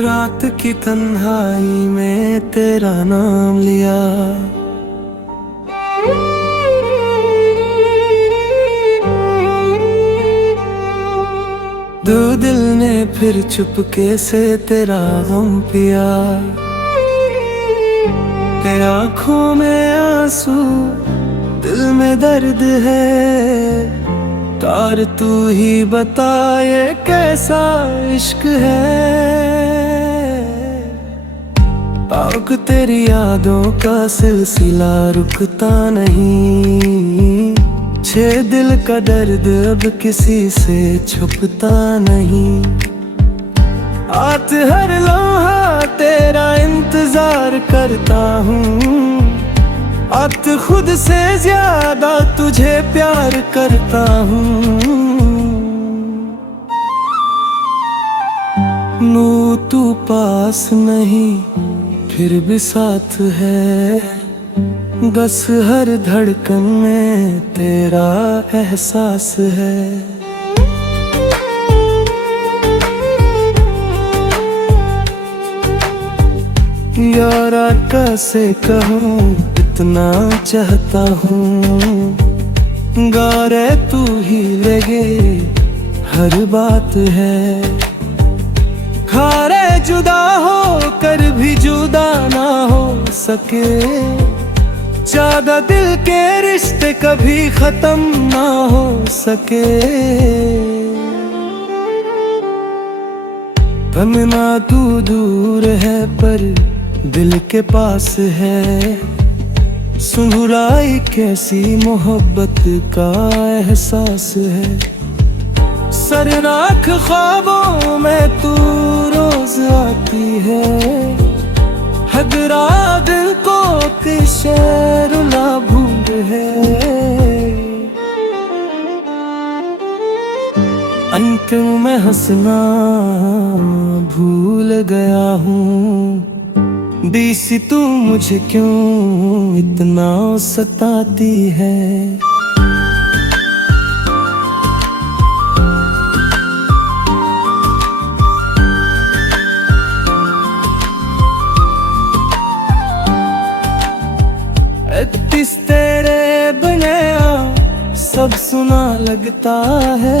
रात की तन्हाई में तेरा नाम लिया, दो दिल ने फिर चुपके से तेरा गम पिया। तेरी आँखों में आंसू, दिल में दर्द है, तार तू ही बता ये कैसा इश्क है। ताक तेरी यादों का सिलसिला रुकता नहीं, छह दिल का दर्द अब किसी से छुपता नहीं। आत हर लम्हा तेरा इंतजार करता हूँ, आत खुद से ज्यादा तुझे प्यार करता हूँ। नू तू पास नहीं फिर भी साथ है, बस हर धड़कन में तेरा एहसास है। यारा कैसे कहूँ इतना चाहता हूँ, गारे तू ही लगे हर बात है। खारे जुदा हो कर भी जुदा ना हो सके, ज्यादा दिल के रिश्ते कभी खत्म ना हो सके। बनना तू दूर है पर दिल के पास है, सुनहराई कैसी मोहब्बत का एहसास है। सरनाख ख्वाबों में तू रोज आती है, हदरा दिल को कि रुला भूल है। अंतिम में हंसना भूल गया हूँ, बीसी तू मुझे क्यों इतना सताती है। इस तेरे बिना सब सुना लगता है,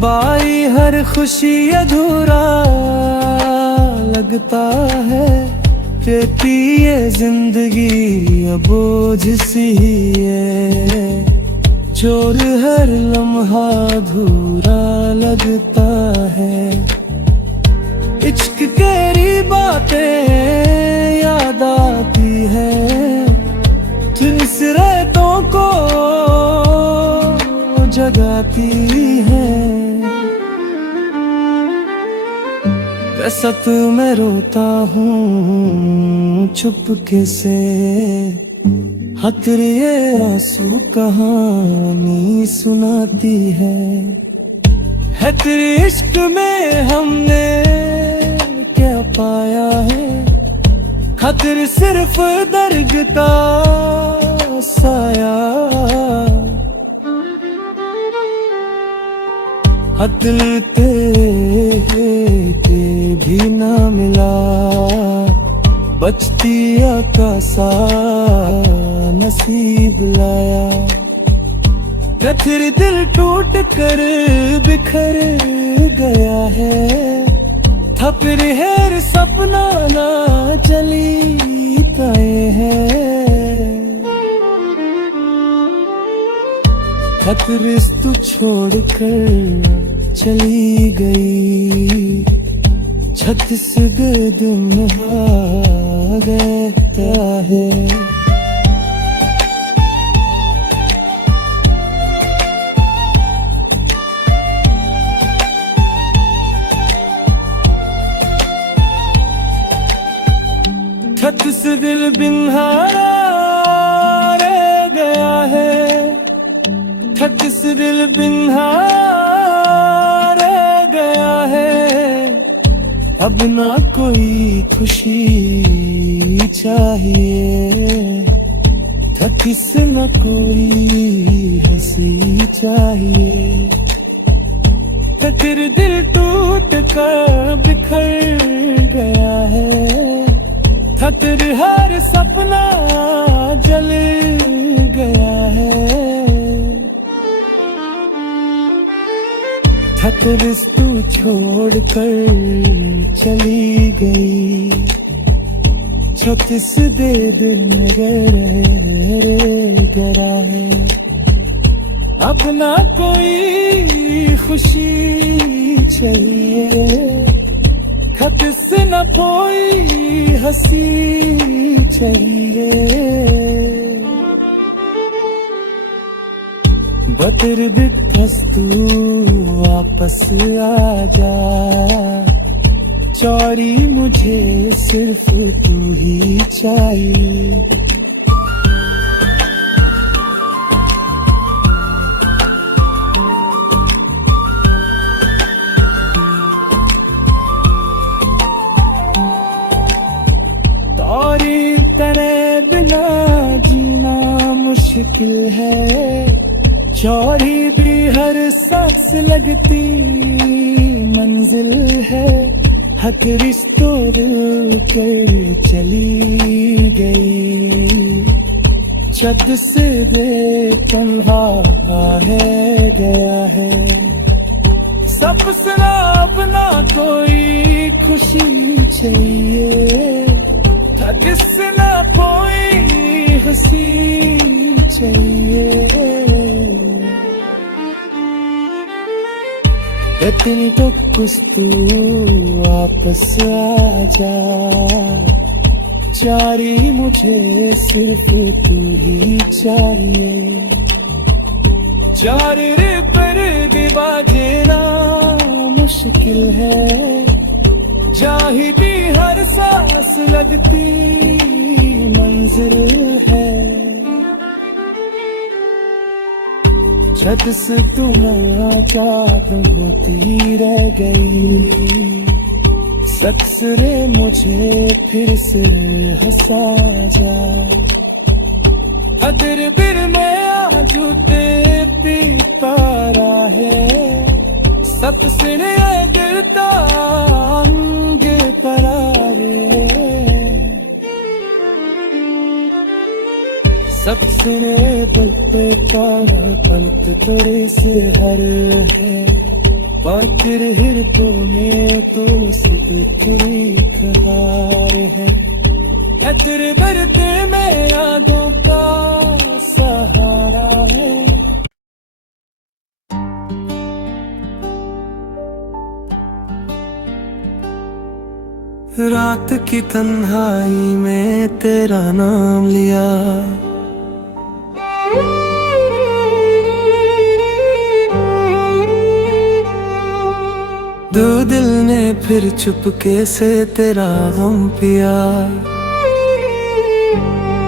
बाई हर खुशी अधूरा लगता है। कहती ये जिंदगी अब बोझ सी है, चोर हर लम्हा अधूरा लगता है। इश्क तेरी बातें याद आती है, जिस रातों को जगाती है। कसत में रोता हूँ चुपके से, हथरी ये आंसू कहानी सुनाती है। तेरे इश्क में हमने क्या पाया है, खतर सिर्फ दर्द का साया। दिल तेरे भी ना मिला, बचती का सा नसीब लाया। फिर दिल टूट कर बिखर गया है, था फिर हेर सपना ना चली पाए हैं। खतरिस तू छोड़ कर चली गई, छत्तीसगढ़ में आ गया है। छत्तीसगढ़ बिन्हारा रह गया है, छत्तीसगढ़ बिन्हारा रह गया है। अब ना कोई खुशी चाहिए, छत्तीस न कोई हंसी चाहिए। फिर दिल टूट कर बिखर खतर हर सपना जल गया है। खतरिस तू छोड़ कर चली गई, 36 दे दिल गरा है। अपना कोई खुशी चाहिए, खत से न कोई हंसी चाहिए। बतर बिटस तू वापस आ जा, चोरी मुझे सिर्फ तू ही चाहिए। तोरी तेरे बिना जीना मुश्किल है, चोरी भी हर सांस लगती मंजिल है। हथरिस तोड़ कर चली गई, छत से बेतन्हा है गया है। सबसे अपना कोई खुशी चाहिए, जिससे ना कोई हंसी चाहिए। इतनी तो कुछ तू वापस आ जा, चारी मुझे सिर्फ तू ही चाहिए। चार पर बाजना मुश्किल है, जाही भी हर सांस लगती मंजिल है। छत से तू नाचात होती रह गई, सक्सरे मुझे फिर से हंसा जा। अदर बिर में आजूते पी पारा है, सबसे गिरता अंग करारे। सबसे पलते पलत तोरे से हर है, बातिर हिरतों में तो सिद्धि खहार है। तेरे बरते में यादों का सहारा है। रात की तन्हाई में तेरा नाम लिया, दो दिल ने फिर चुपके से तेरा गम पिया।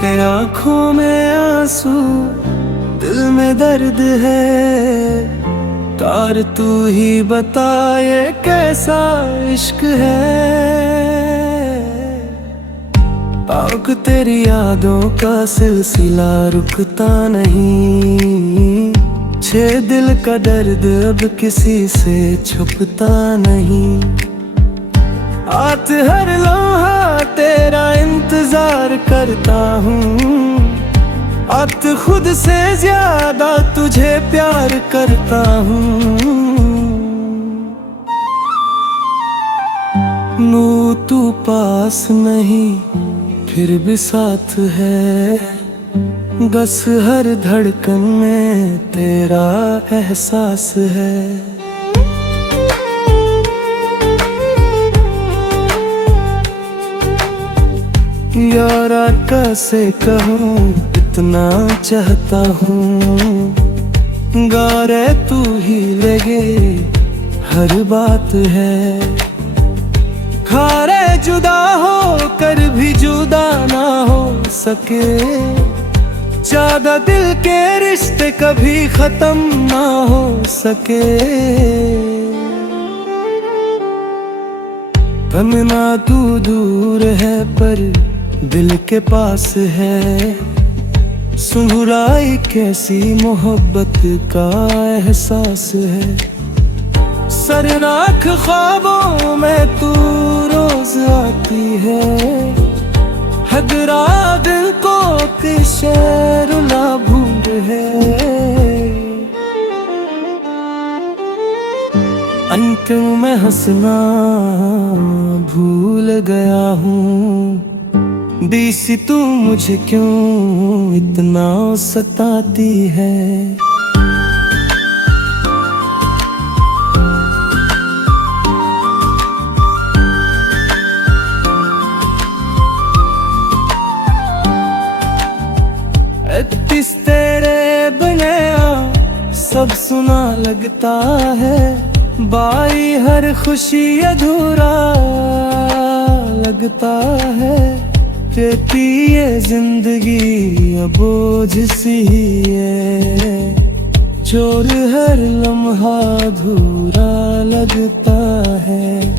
तेरी आँखों में आंसू, दिल में दर्द है, तार तू ही बता ये कैसा इश्क है। ताक तेरी यादों का सिलसिला रुकता नहीं, 6 दिल का दर्द अब किसी से छुपता नहीं। आत हर लम्हा तेरा इंतजार करता हूँ, आत खुद से ज्यादा तुझे प्यार करता हूँ। नू तू पास नहीं फिर भी साथ है, बस हर धड़कन में तेरा एहसास है। यारा कैसे कहूँ इतना चाहता हूँ, गारे तू ही लगे हर बात है। खारे जुदा हो कर भी जुदा ना हो सके, ज्यादा दिल के रिश्ते कभी खत्म ना हो सके। बनना तू दूर है पर दिल के पास है, सुंघराई कैसी मोहब्बत का एहसास है। सरनाख ख्वाबों में तू रोज आती है, हगरा दिल को कि शेर ना भूल है। अंतिम में हंसना भूल गया हूँ। बीसी तू मुझे क्यों इतना सताती है। इस तेरे बिना सब सुना लगता है। बाई हर खुशी अधूरा लगता है। तेरी ये जिंदगी अब बोझ सी है। चोर हर लम्हा अधूरा लगता है।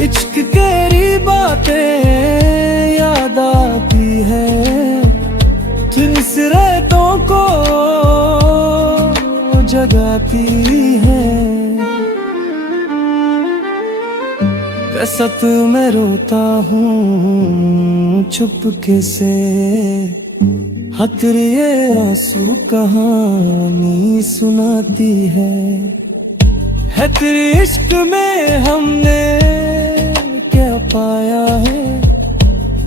इश्क तेरी बातें याद आती है। जिस रातों को जगाती है। कसत में रोता हूँ चुपके से। हथर ये आंसू कहानी सुनाती है तेरे इश्क में हमने क्या पाया है।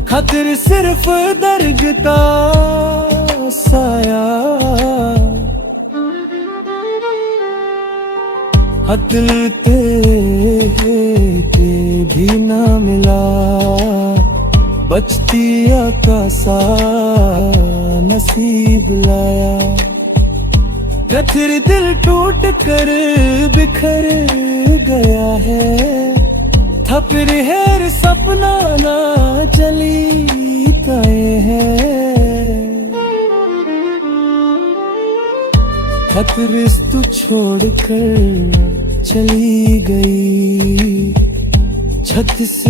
खतर सिर्फ दर्द का साया। दिल ते भी ना मिला। बचती का सा नसीब लाया। फिर दिल टूट कर बिखर गया है। था फिर हेर सपना ना चली गए हैं। खतरिस तू छोड़ कर चली गई। 36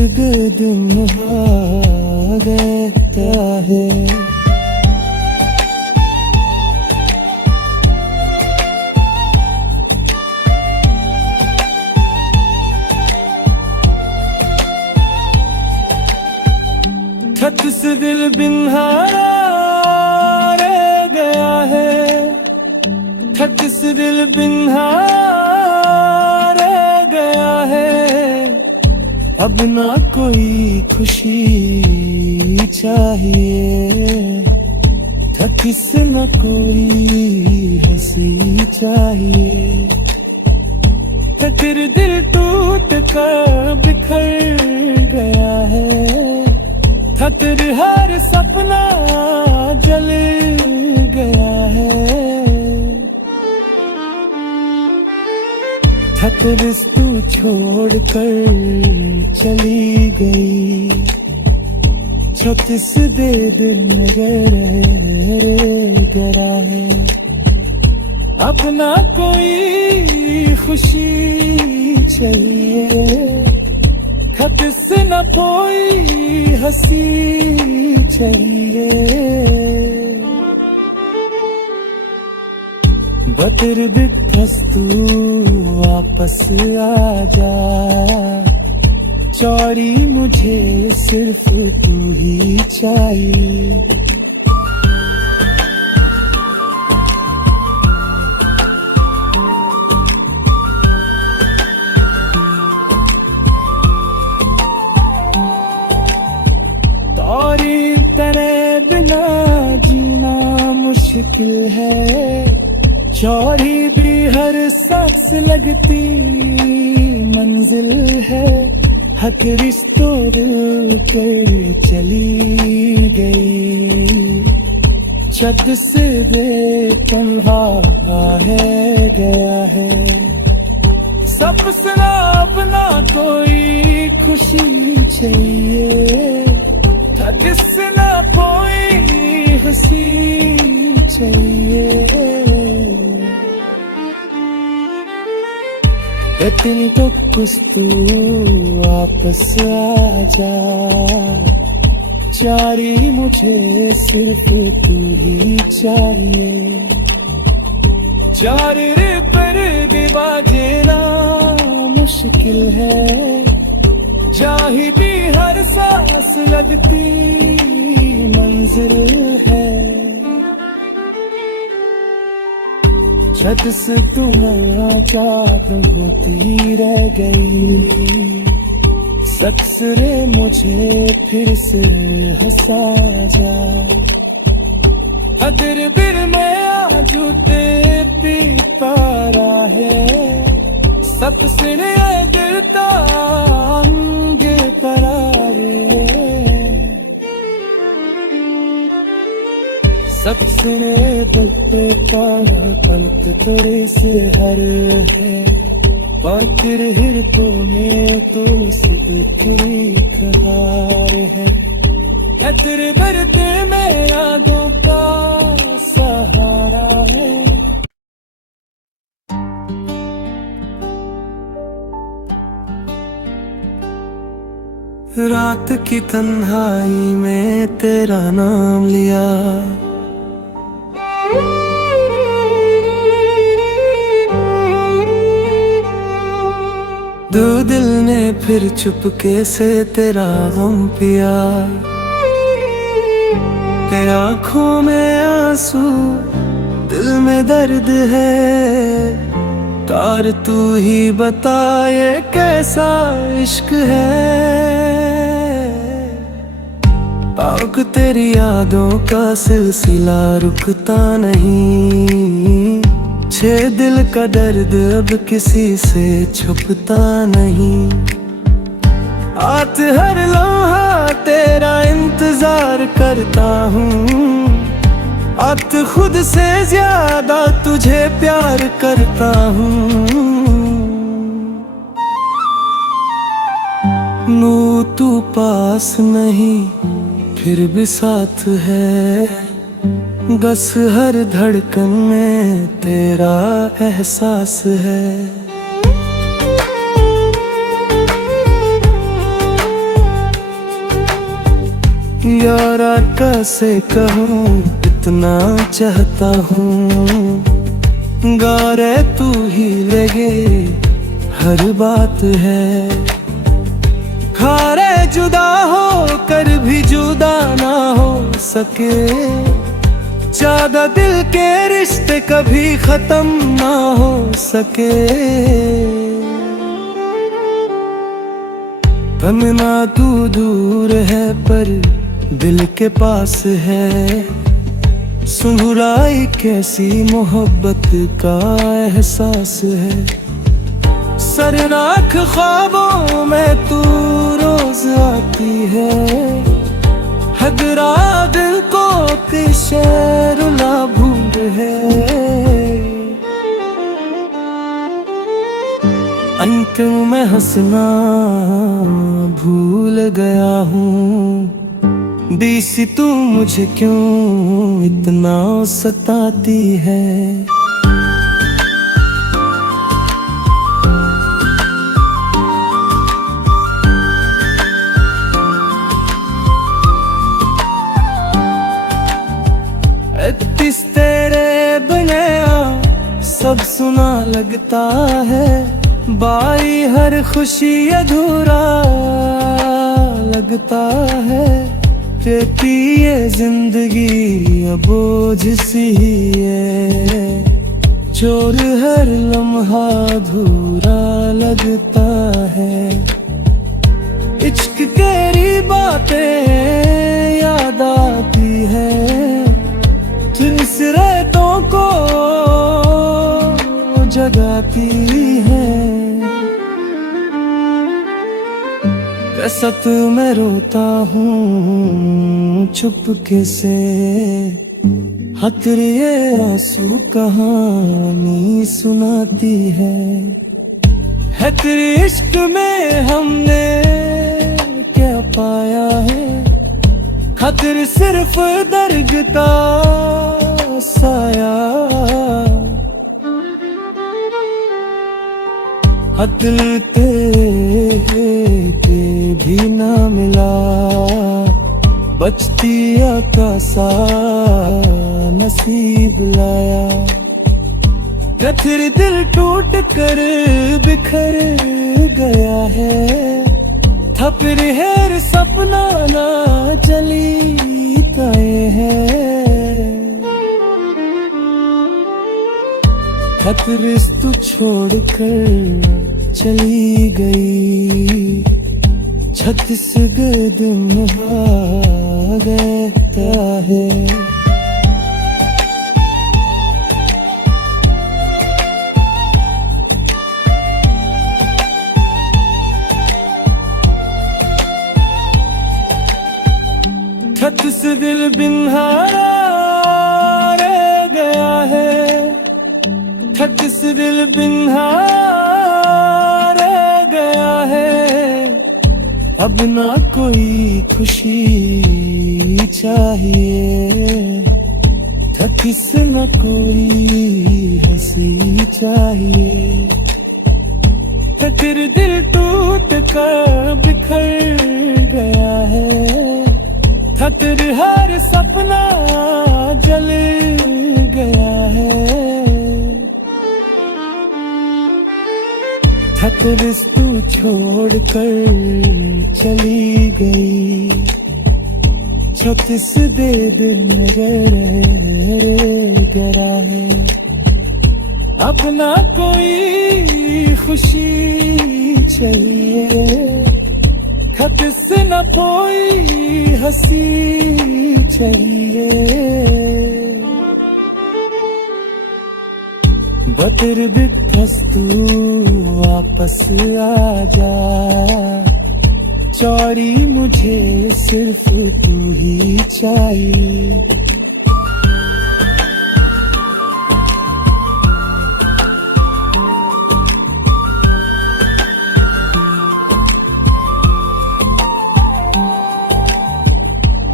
दिन आ गया है। से दिल बिन हारा रह गया है। खत से दिल बिन हारा रह गया है। अब ना कोई खुशी चाहिए। किस न कोई हंसी चाहिए। फिर दिल टूट कर बिखर गया है। खतर हर सपना जल गया है। खतरिस तू छोड़ कर चली गई। 36 दिन गरा है। अपना कोई खुशी चाहिए। खत से न कोई हंसी चाहिए। बतर बिकस तू वापस आ जा। चोरी मुझे सिर्फ तू ही चाहिए। तेरे बिना जीना मुश्किल है। चोरी भी हर सांस लगती मंजिल है। हथरिस तोड़ कर चली गई। छत से बेतन्हा है गया है। सबसे अपना कोई खुशी चाहिए। जिससे ना कोई हंसी चाहिए। इतनी तो कुछ तू वापस आ जा। चारी मुझे सिर्फ तू ही चाहिए। चार पर बाजना मुश्किल है। जाही भी हर सांस लगती मंजिल है। छत से तू मुलाकात होती रह गई, शख्स रे मुझे फिर से हंसा जा। अदर बिर में आजूते पी पारा है, सबसे दिल तांग करारे। सबसे दिल पे पारा पलक थोड़े से हर है, बातिर हिर तो में तो सिद्धि खहार है। तेरे बरते में यादों का सहारा है। रात की तन्हाई में तेरा नाम लिया, दो दिल ने फिर चुपके से तेरा गम पिया। तेरी आँखों में आंसू, दिल में दर्द है, तार तू ही बता ये कैसा इश्क है। ताक तेरी यादों का सिलसिला रुकता नहीं, छे दिल का दर्द अब किसी से छुपता नहीं। आत हर लम्हा तेरा इंतजार करता हूँ, आत खुद से ज्यादा तुझे प्यार करता हूँ। नू तू पास नहीं फिर भी साथ है, बस हर धड़कन में तेरा एहसास है। यारा कैसे कहूँ इतना चाहता हूँ, गारे तू ही लगे हर बात है। खारे जुदा हो कर भी जुदा ना हो सके, ज्यादा दिल के रिश्ते कभी खत्म ना हो सके। बनना तू दूर है पर दिल के पास है, सुंघराई कैसी मोहब्बत का एहसास है। सरनाख ख्वाबों में तू रोज आती है, हगरा दिल को रुला भूल है। अंतिम में हंसना भूल गया हूँ, बीसी तू मुझे क्यों इतना सताती है। इस तेरे बिना सब सुना लगता है, बाई हर खुशी अधूरा लगता है। तेरी ये जिंदगी अब बोझ सी है, चोर हर लम्हा अधूरा लगता है। इश्क तेरी बातें याद आती है, जिस रातों को जगाती है। कसत में रोता हूँ चुपके से, हथरी ये आंसू कहानी सुनाती है। तेरे इश्क में हमने क्या पाया है, खतर सिर्फ दर्द का साया। दिल तेरे भी ना मिला, बचती का सा नसीब लाया। फिर दिल टूट कर बिखर गया है, था फिर हेर सपना ना चली तय है, रिश्तु छोड़कर चली गई, 36 दिन आ गया है। छत्तीस दिल बिन हारा रह गया है, 36 दिल बिन हारा रह गया है। अब ना कोई खुशी चाहिए, 36 न कोई हंसी चाहिए। फिर दिल टूट कर बिखर गया है, फिर हर सपना जल गया है। रिश्तु छोड़कर चली गई, 36 दिन गरा है। अपना कोई खुशी चाहिए, 36 न कोई हंसी चाहिए। बतर बिपस्तु वापस आ जा, चोरी मुझे सिर्फ तू ही चाहिए।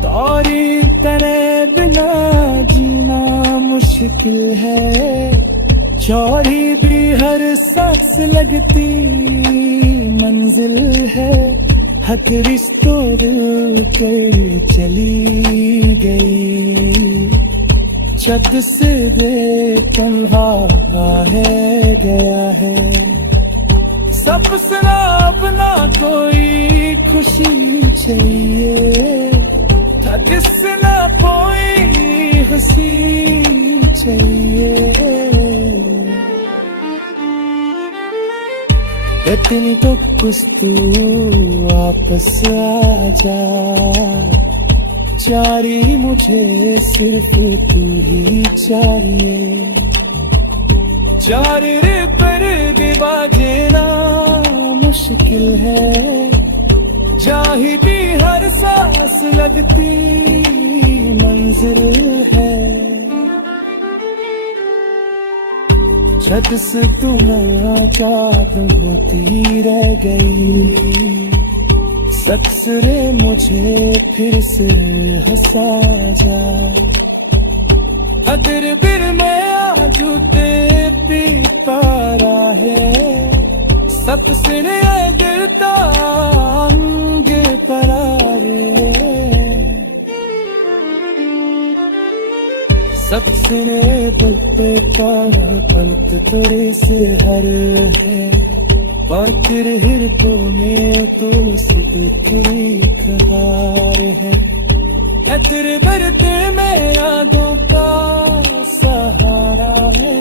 तोरी तेरे बिना जीना मुश्किल है, चोरी भी हर सांस लगती मंजिल है। हक रिश्तों कर चली गई, 36 तन्हा है गया है। सबसे अपना कोई खुशी चाहिए, 36 न कोई हंसी चाहिए। इतनी तो कुछ वापस आ जा, चारी मुझे सिर्फ तू ही चाहिए। चार पर बाजना मुश्किल है, जाही भी हर सांस लगती मंजिल है। छत से तुम चाहत होती रह गई, सक्सरे मुझे फिर से हंसा जा। अदर बिर में आजूते पी पारा है, सबसे गिरता अंग परारे। सबसे पलते पलत तोरे से हर है, पातिर हिरतों में तो सिद्ध तेरी खहार है। तेरे बरते में यादों का सहारा है,